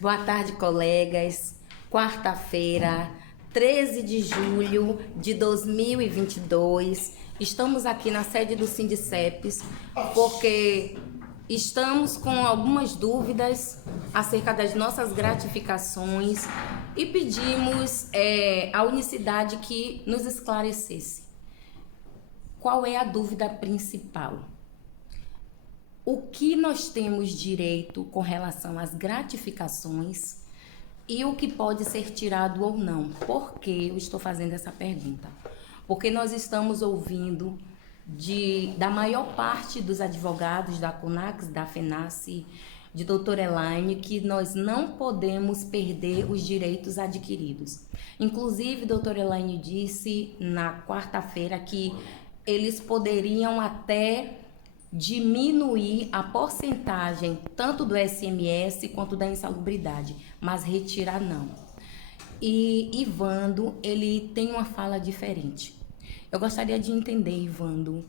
Boa tarde, colegas. Quarta-feira, 13 de julho de 2022. Estamos aqui na sede do Sindiceps porque estamos com algumas dúvidas acerca das nossas gratificações e pedimos à unicidade que nos esclarecesse. Qual é a dúvida principal? O que nós temos direito com relação às gratificações e o que pode ser tirado ou não? Por que eu estou fazendo essa pergunta? Porque nós estamos ouvindo da maior parte dos advogados da CONAX, da FENACE, de doutora Elaine, que nós não podemos perder os direitos adquiridos. Inclusive, doutora Elaine disse na quarta-feira que eles poderiam até diminuir a porcentagem tanto do SMS quanto da insalubridade, mas retirar não. E Ivando, ele tem uma fala diferente. Eu gostaria de entender, Ivando,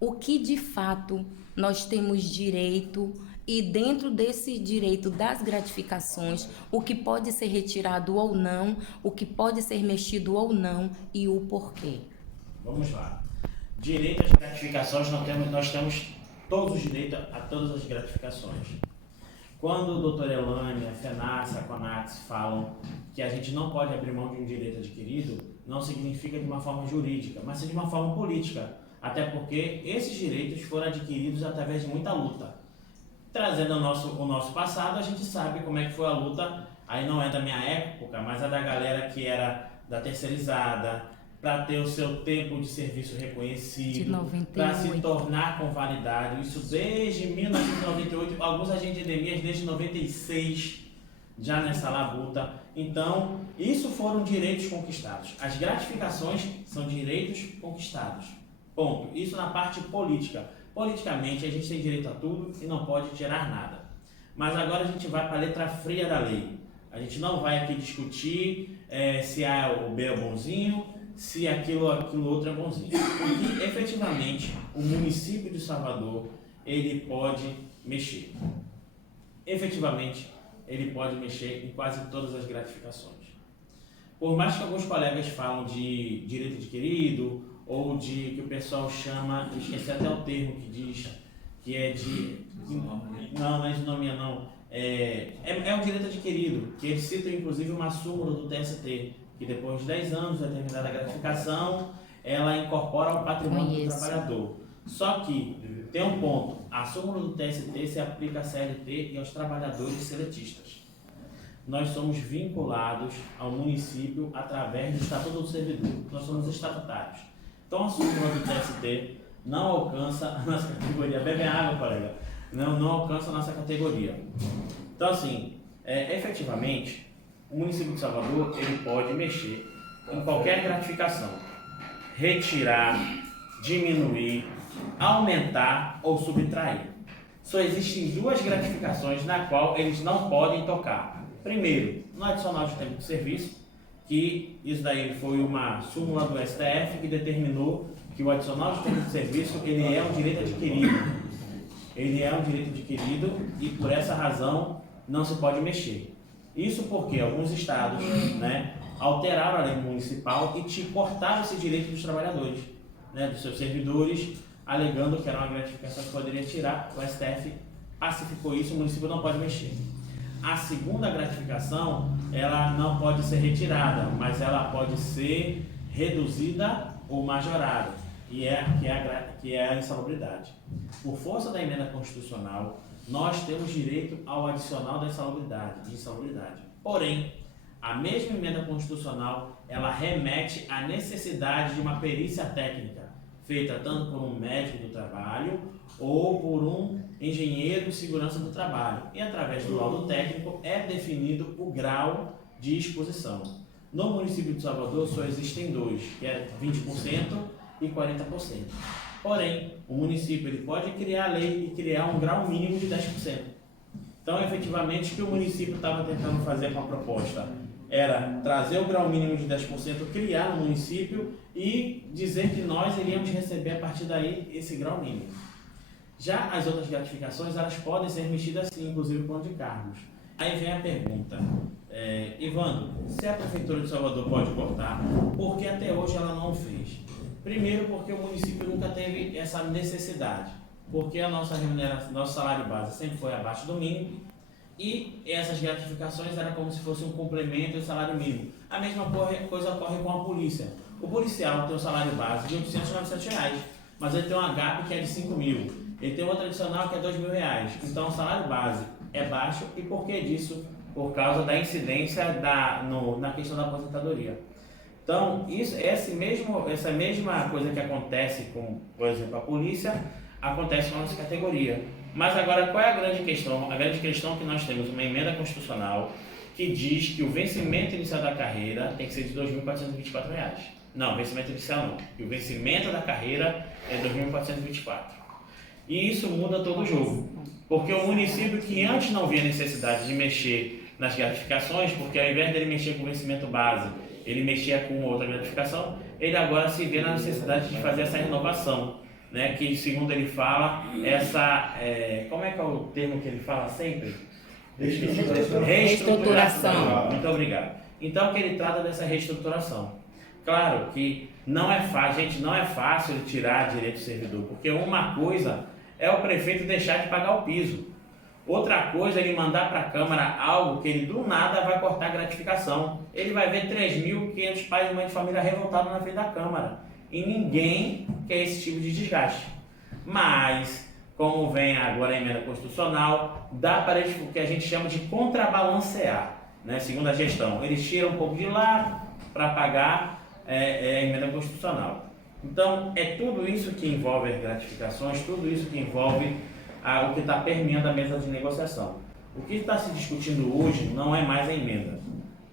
o que de fato nós temos direito e dentro desse direito das gratificações, o que pode ser retirado ou não, o que pode ser mexido ou não e o porquê. Vamos lá. Direito às gratificações, nós temos todos os direitos a todas as gratificações. Quando o doutor Elaine, a FENACE, a CONAX falam que a gente não pode abrir mão de um direito adquirido, não significa de uma forma jurídica, mas sim de uma forma política, até porque esses direitos foram adquiridos através de muita luta. Trazendo o nosso passado, a gente sabe como é que foi a luta, aí não é da minha época, mas é da galera que era da terceirizada, para ter o seu tempo de serviço reconhecido, para se tornar convalidado, isso desde 1998, alguns agentes de endemias desde 96, já nessa labuta. Então, isso foram direitos conquistados. As gratificações são direitos conquistados. Ponto. Isso na parte política. Politicamente, a gente tem direito a tudo e não pode tirar nada. Mas agora a gente vai para a letra fria da lei. A gente não vai aqui discutir se o B é bonzinho, se aquilo outro é bonzinho. E efetivamente o município de Salvador ele pode mexer. Efetivamente ele pode mexer em quase todas as gratificações. Por mais que alguns colegas falam de direito adquirido ou de que o pessoal chama, esqueci até o termo que diz que é de não é de isonomia não, é um direito adquirido, que eles citam inclusive uma súmula do TST, que depois de 10 anos de determinada gratificação, ela incorpora ao patrimônio do trabalhador. Só que tem um ponto, a súmula do TST se aplica à CLT e aos trabalhadores seletistas. Nós somos vinculados ao município através do Estatuto do Servidor, nós somos estatutários. Então a súmula do TST não alcança a nossa categoria. Bebe água, colega. Não alcança a nossa categoria. Então assim, efetivamente, o município de Salvador ele pode mexer em qualquer gratificação, retirar, diminuir, aumentar ou subtrair. Só existem duas gratificações na qual eles não podem tocar. Primeiro, no adicional de tempo de serviço, que isso daí foi uma súmula do STF que determinou que o adicional de tempo de serviço ele é um direito adquirido. Ele é um direito adquirido e por essa razão não se pode mexer. Isso porque alguns estados alteraram a lei municipal e cortaram esse direito dos trabalhadores, dos seus servidores, alegando que era uma gratificação que poderia tirar. O STF pacificou isso, o município não pode mexer. A segunda gratificação, ela não pode ser retirada, mas ela pode ser reduzida ou majorada, que é a insalubridade. Por força da emenda constitucional, nós temos direito ao adicional da insalubridade. Porém, a mesma emenda constitucional, ela remete à necessidade de uma perícia técnica, feita tanto por um médico do trabalho ou por um engenheiro de segurança do trabalho. E através do laudo técnico é definido o grau de exposição. No município de Salvador só existem dois, que é 20% e 40%. Porém, o município ele pode criar a lei e criar um grau mínimo de 10%. Então, efetivamente, o que o município estava tentando fazer com a proposta era trazer o grau mínimo de 10%, criar no município e dizer que nós iríamos receber a partir daí esse grau mínimo. Já as outras gratificações, elas podem ser mexidas sim, inclusive plano de cargos. Aí vem a pergunta, Ivandro, se a Prefeitura de Salvador pode cortar, por que até hoje ela não o fez? Primeiro, porque o município nunca teve essa necessidade, porque a nossa remuneração, nosso salário base sempre foi abaixo do mínimo e essas gratificações eram como se fosse um complemento ao salário mínimo. A mesma coisa ocorre com a polícia. O policial tem um salário base de 800, 900 reais, mas ele tem um HAP que é de 5 mil, ele tem outro adicional que é 2 mil reais. Então o salário base é baixo e por que disso? Por causa da incidência na questão da aposentadoria. Então, essa mesma coisa que acontece com, por exemplo, a polícia, acontece com a nossa categoria. Mas agora, qual é a grande questão? A grande questão é que nós temos uma emenda constitucional que diz que o vencimento inicial da carreira tem que ser de R$ 2.424. Não, vencimento inicial não. E o vencimento da carreira é R$ 2.424. E isso muda todo o jogo. Porque o município que antes não via necessidade de mexer nas gratificações, porque ao invés dele mexer com o vencimento base, ele mexia com outra gratificação, ele agora se vê na necessidade de fazer essa renovação, né? Que segundo ele fala, como é que é o termo que ele fala sempre? Reestruturação. Muito obrigado. Então que ele trata dessa reestruturação. Claro que não é fácil, gente, não é fácil ele tirar direito do servidor, porque uma coisa é o prefeito deixar de pagar o piso. Outra coisa é ele mandar para a Câmara algo que ele do nada vai cortar a gratificação. Ele vai ver 3.500 pais e mães de família revoltados na frente da Câmara. E ninguém quer esse tipo de desgaste. Mas, como vem agora a emenda constitucional, dá para eles o que a gente chama de contrabalancear, né? Segundo a gestão. Eles tiram um pouco de lá para pagar a emenda constitucional. Então, é tudo isso que envolve as gratificações, tudo isso que envolve o que está permeando a mesa de negociação. O que está se discutindo hoje não é mais a emenda.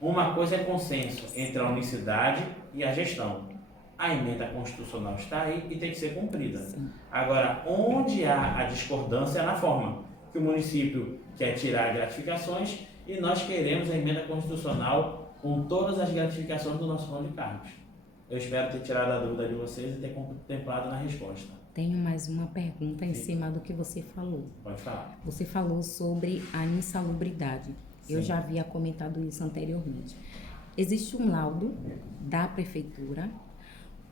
Uma coisa é consenso entre a unicidade e a gestão. A emenda constitucional está aí e tem que ser cumprida. Sim. Agora, onde há a discordância é na forma que o município quer tirar gratificações e nós queremos a emenda constitucional com todas as gratificações do nosso plano de cargos. Eu espero ter tirado a dúvida de vocês e ter contemplado na resposta. Tenho mais uma pergunta em cima do que você falou. Pode falar. Você falou sobre a insalubridade. Sim. Eu já havia comentado isso anteriormente. Existe um laudo da prefeitura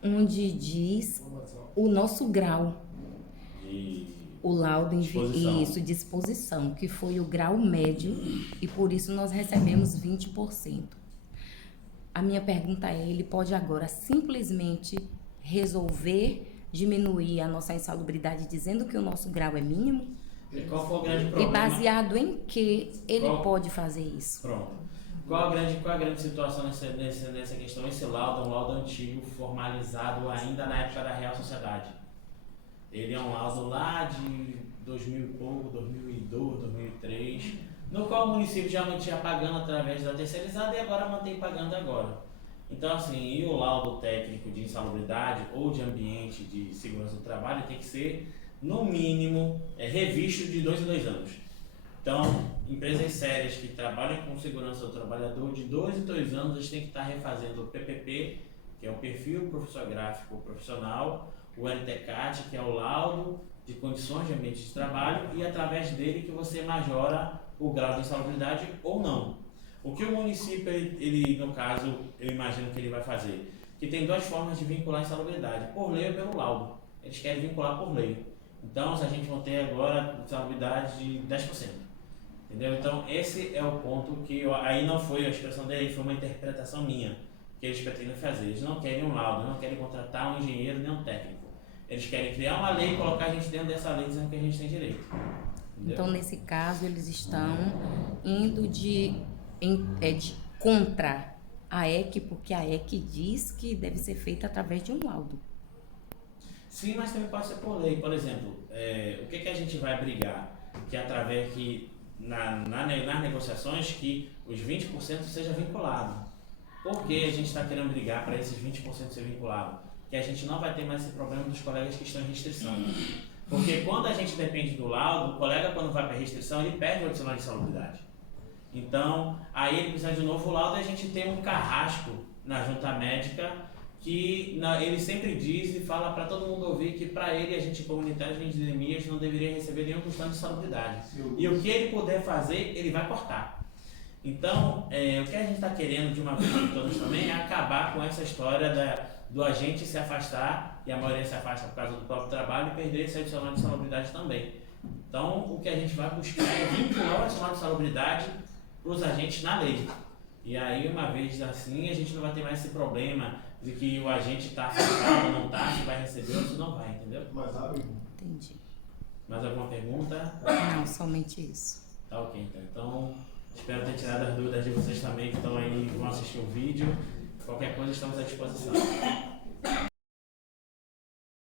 onde diz o nosso grau. O laudo de exposição, que foi o grau médio e por isso nós recebemos 20%. A minha pergunta é, ele pode agora simplesmente resolver diminuir a nossa insalubridade dizendo que o nosso grau é mínimo? E qual foi o grande problema? E baseado em que ele pode fazer isso? Pronto. Qual a grande situação nessa questão? Esse laudo é um laudo antigo, formalizado ainda na época da Real Sociedade. Ele é um laudo lá de 2000 e pouco, 2002, 2003, no qual o município já mantinha pagando através da terceirizada e agora mantém pagando agora. Então, assim, e o laudo técnico de insalubridade ou de ambiente de segurança do trabalho tem que ser, no mínimo, revisto de 2 em 2 anos. Então, empresas sérias que trabalham com segurança do trabalhador, de 2 em 2 anos, eles têm que estar refazendo o PPP, que é o Perfil Profissionográfico Profissional, o LTCAT, que é o Laudo de Condições de Ambiente de Trabalho, e através dele que você majora o grau de insalubridade ou não. O que o município, ele no caso, eu imagino que ele vai fazer, que tem 2 formas de vincular a insalubridade, por lei ou pelo laudo. Eles querem vincular por lei. Então, se a gente vai ter agora insalubridade de 10%. Entendeu? Então, esse é o ponto que, aí não foi a expressão dele, foi uma interpretação minha, que eles pretendem fazer. Eles não querem um laudo, não querem contratar um engenheiro nem um técnico. Eles querem criar uma lei e colocar a gente dentro dessa lei dizendo que a gente tem direito. Entendeu? Então, nesse caso, eles estão indo contra a EC, porque a EC diz que deve ser feita através de um laudo. Sim, mas também pode ser por lei. Por exemplo, o que a gente vai brigar? Que através que, nas negociações, que os 20% seja vinculado. Por que a gente está querendo brigar para esses 20% ser vinculado? Que a gente não vai ter mais esse problema dos colegas que estão em restrição. Porque quando a gente depende do laudo, o colega quando vai para restrição, ele perde o adicional de insalubridade. Então, aí ele precisa de um novo laudo e a gente tem um carrasco na junta médica que ele sempre diz e fala para todo mundo ouvir que para ele, agente comunitário de endemias, não deveria receber nenhum custo de insalubridade. E o que ele puder fazer, ele vai cortar. Então, o que a gente está querendo de uma vez por todas também é acabar com essa história do agente se afastar, e a maioria se afasta por causa do próprio trabalho, e perder esse adicional de salubridade também. Então, o que a gente vai buscar é vincular o adicional de salubridade para os agentes na lei. E aí, uma vez assim, a gente não vai ter mais esse problema de que o agente está afastado ou não está, se vai receber ou se não vai, entendeu? Entendi. Mais alguma pergunta? Não, somente isso. Tá ok, então. Então, espero ter tirado as dúvidas de vocês também que estão aí, vão assistir o vídeo. Qualquer coisa, estamos à disposição.